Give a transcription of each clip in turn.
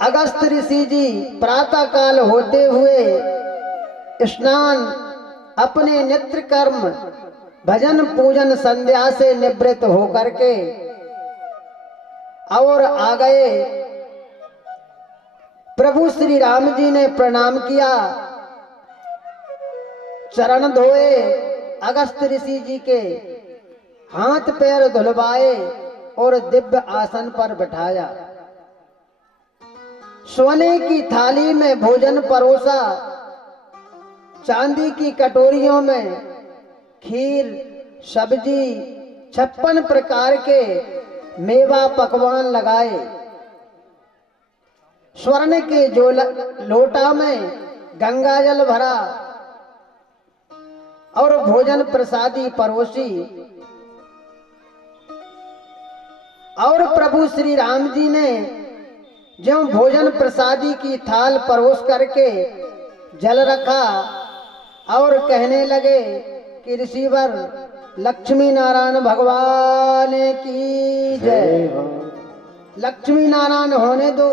अगस्त ऋषि जी प्रातः काल होते हुए स्नान, अपने नित्य कर्म, भजन पूजन संध्या से निवृत्त होकर के और आ गए। प्रभु श्री राम जी ने प्रणाम किया, चरण धोए, अगस्त ऋषि जी के हाथ पैर धुलवाए और दिव्य आसन पर बिठाया। सोने की थाली में भोजन परोसा, चांदी की कटोरियों में खीर, सब्जी, 56 प्रकार के मेवा पकवान लगाए। स्वर्ण के जो लोटा में गंगा जल भरा और भोजन प्रसादी परोसी। और प्रभु श्री राम जी ने जो भोजन प्रसादी की थाल परोस करके जल रखा और कहने लगे कि ऋषिवर लक्ष्मी नारायण भगवान की जय। लक्ष्मी नारायण होने दो।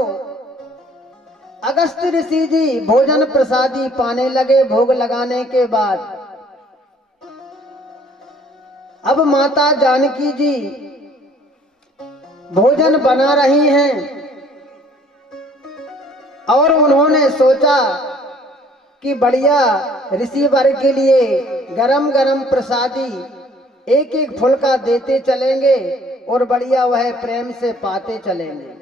अगस्त ऋषि जी भोजन प्रसादी पाने लगे। भोग लगाने के बाद अब माता जानकी जी भोजन बना रही हैं और उन्होंने सोचा कि बढ़िया ऋषि वर्ग के लिए गरम गरम प्रसादी एक एक फुल्का देते चलेंगे और बढ़िया वह प्रेम से पाते चलेंगे।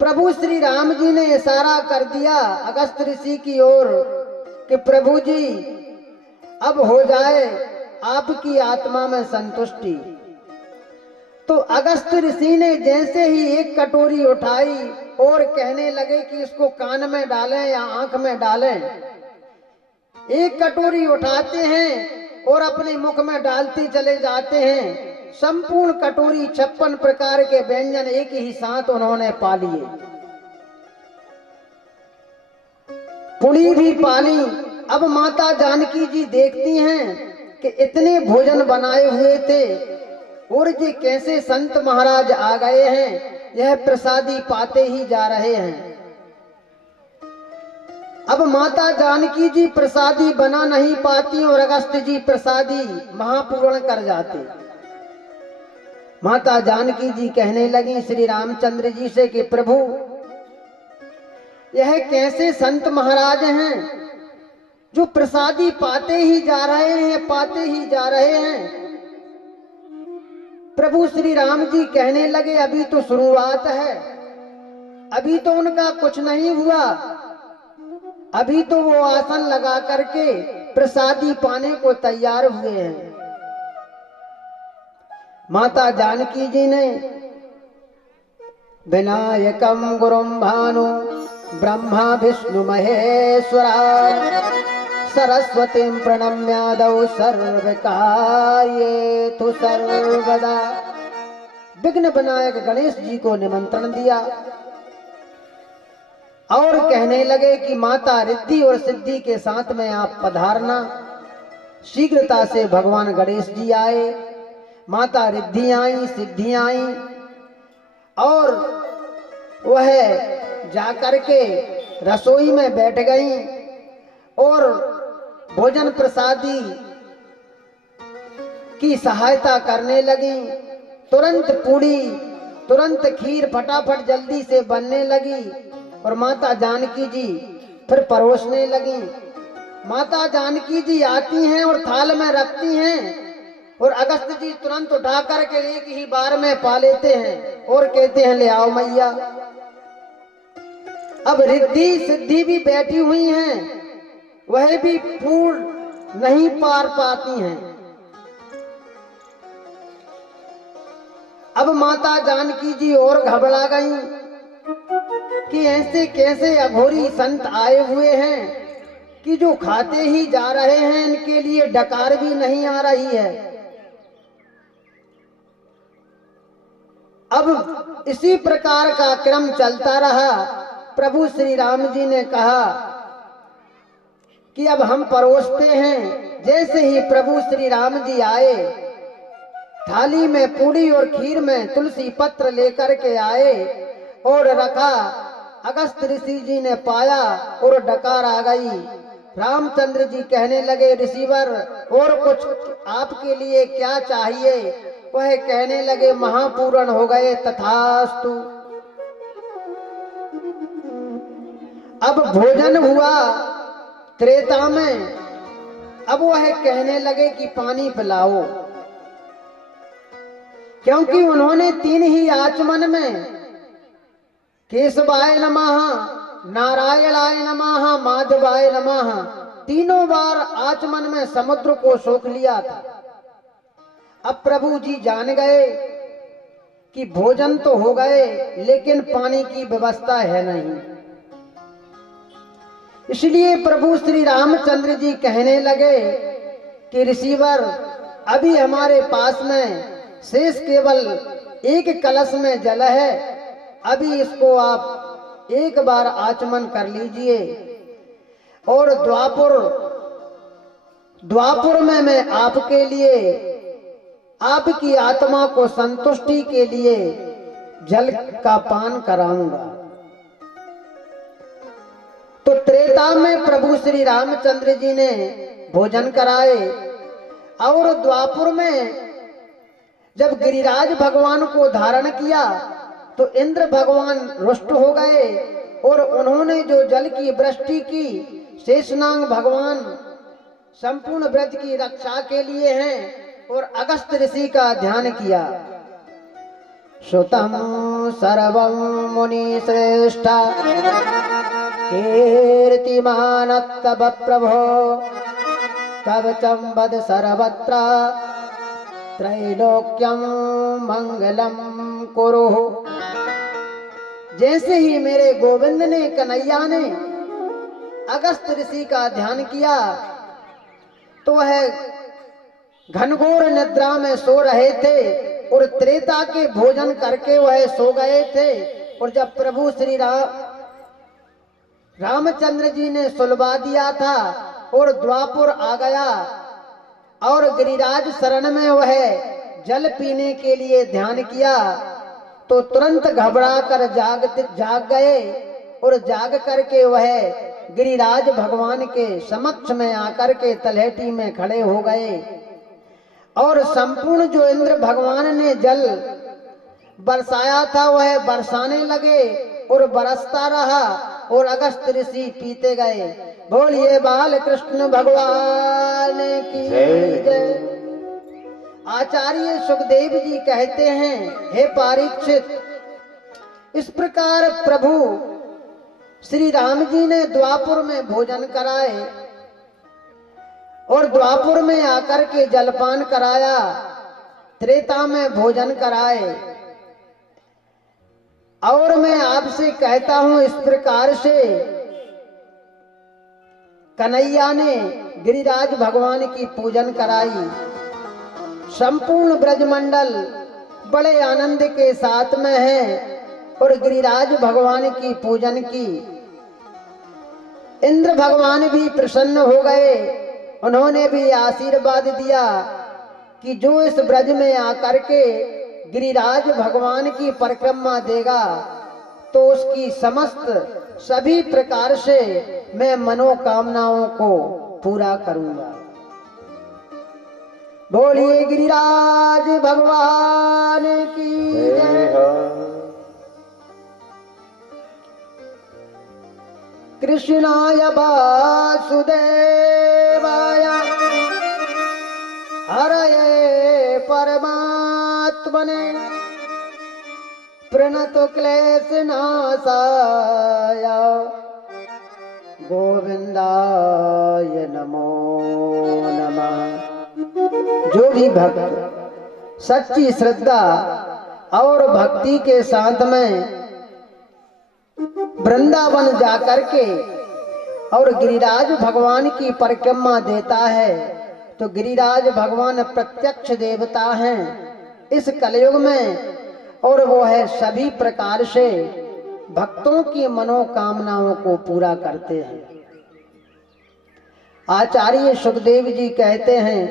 प्रभु श्री राम जी ने इशारा कर दिया अगस्त ऋषि की ओर कि प्रभु जी अब हो जाए आपकी आत्मा में संतुष्टि। तो अगस्त ऋषि ने जैसे ही एक कटोरी उठाई और कहने लगे कि इसको कान में डालें या आंख में डालें। एक कटोरी उठाते हैं और अपने मुख में डालते चले जाते हैं। संपूर्ण कटोरी 56 प्रकार के व्यंजन एक ही साथ उन्होंने पा लिए। पुड़ी भी पाली। अब माता जानकी जी देखती हैं कि इतने भोजन बनाए हुए थे और ये कैसे संत महाराज आ गए हैं, यह प्रसादी पाते ही जा रहे हैं। अब माता जानकी जी प्रसादी बना नहीं पाती और अगस्त जी प्रसादी महापूर्ण कर जाते। माता जानकी जी कहने लगी श्री रामचंद्र जी से कि प्रभु यह कैसे संत महाराज हैं जो प्रसादी पाते ही जा रहे हैं, पाते ही जा रहे हैं। प्रभु श्री राम जी कहने लगे अभी तो शुरुआत है, अभी तो उनका कुछ नहीं हुआ, अभी तो वो आसन लगा करके प्रसादी पाने को तैयार हुए हैं। माता जानकी जी ने विनायकम गुरुम भानु ब्रह्मा विष्णु महेश्वरा सरस्वतीं प्रणम्यादौ सर्वकार्येषु सर्वदा। विघ्न विनायक गणेश जी को निमंत्रण दिया और कहने लगे कि माता रिद्धि और सिद्धि के साथ में आप पधारना। शीघ्रता से भगवान गणेश जी आए। माता रिद्धि आई, सिद्धि आई और वह जाकर के रसोई में बैठ गई और भोजन प्रसादी की सहायता करने लगी। तुरंत पूड़ी, तुरंत खीर फटाफट जल्दी से बनने लगी और माता जानकी जी फिर परोसने लगी। माता जानकी जी आती हैं और थाल में रखती हैं और अगस्त जी तुरंत उठा करके एक ही बार में पा लेते हैं और कहते हैं ले आओ मैया। अब रिद्धि सिद्धि भी बैठी हुई हैं, वह भी पूर्ण नहीं पार पाती हैं। अब माता जानकी जी और घबरा गईं कि ऐसे कैसे अघोरी संत आए हुए हैं कि जो खाते ही जा रहे हैं, इनके लिए डकार भी नहीं आ रही है। अब इसी प्रकार का क्रम चलता रहा। प्रभु श्री राम जी ने कहा कि अब हम परोसते हैं। जैसे ही प्रभु श्री राम जी आए, थाली में पूड़ी और खीर में तुलसी पत्र लेकर के आए और रखा। अगस्त ऋषि जी ने पाया और डकार आ गई। रामचंद्र जी कहने लगे, ऋषिवर और कुछ आपके लिए क्या चाहिए? वह कहने लगे, महापूर्ण हो गए, तथास्तु। अब भोजन हुआ त्रेता में। अब वह कहने लगे कि पानी पिलाओ, क्योंकि उन्होंने 3 ही आचमन में केशवाय नमः, नारायणाय नमः, माधवाय नमः, तीनों बार आचमन में समुद्र को सोख लिया था। अब प्रभु जी जान गए कि भोजन तो हो गए, लेकिन पानी की व्यवस्था है नहीं। इसलिए प्रभु श्री रामचंद्र जी कहने लगे कि ऋषिवर, अभी हमारे पास में शेष केवल एक कलश में जल है, अभी इसको आप एक बार आचमन कर लीजिए। और द्वापुर में मैं आपके लिए, आपकी आत्मा को संतुष्टि के लिए जल का पान कराऊंगा। तो त्रेता में प्रभु श्री रामचंद्र जी ने भोजन कराए। और द्वापुर में जब गिरिराज भगवान को धारण किया तो इंद्र भगवान रुष्ट हो गए और उन्होंने जो जल की वृष्टि की, शेषनाग भगवान संपूर्ण ब्रज की रक्षा के लिए हैं और अगस्त ऋषि का ध्यान किया। श्रुतम सर्वं मुनि श्रेष्ठा कीर्तिमान तव प्रभो, कवचम वद सर्वत्र त्रैलोक्यम मंगलम कुरु। जैसे ही मेरे गोविंद ने, कन्हैया ने अगस्त ऋषि का ध्यान किया तो वह घनघोर निद्रा में सो रहे थे और त्रेता के भोजन करके वह सो गए थे। और जब प्रभु श्री रामचंद्र जी ने सुलवा दिया था और द्वापुर आ गया और गिरिराज शरण में वह जल पीने के लिए ध्यान किया, तो तुरंत घबरा कर जाग गए और जाग करके वह गिरिराज भगवान के समक्ष में आकर के तलहटी में खड़े हो गए। और संपूर्ण जो इंद्र भगवान ने जल बरसाया था वह बरसाने लगे और बरसता रहा और अगस्त ऋषि पीते गए। बोलिए बाल कृष्ण भगवान की जय। आचार्य सुखदेव जी कहते हैं, हे परीक्षित, इस प्रकार प्रभु श्री राम जी ने द्वापुर में भोजन कराए और द्वापुर में आकर के जलपान कराया, त्रेता में भोजन कराए। और मैं आपसे कहता हूं, इस प्रकार से कन्हैया ने गिरिराज भगवान की पूजन कराई। संपूर्ण ब्रजमंडल बड़े आनंद के साथ में है और गिरिराज भगवान की पूजन की। इंद्र भगवान भी प्रसन्न हो गए, उन्होंने भी आशीर्वाद दिया कि जो इस ब्रज में आकर के गिरिराज भगवान की परिक्रमा देगा तो उसकी समस्त सभी प्रकार से मैं मनोकामनाओं को पूरा करूंगा। बोलिए गिरिराज भगवान की जय। कृष्णाय वासुदेवाय हरये परमात्मने प्रणतो क्लेश नाशाय गोविंदाय नमो नमः। जो भी भक्त सच्ची श्रद्धा और भक्ति के साथ में वृंदावन जाकर के और गिरिराज भगवान की परिक्रमा देता है तो गिरिराज भगवान प्रत्यक्ष देवता हैं इस कलयुग में, और वो है सभी प्रकार से भक्तों की मनोकामनाओं को पूरा करते हैं। आचार्य सुखदेव जी कहते हैं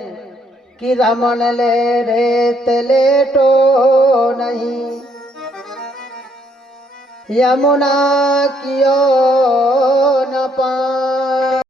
कि रमन ले रेत लेटो नहीं, यमुना की ओर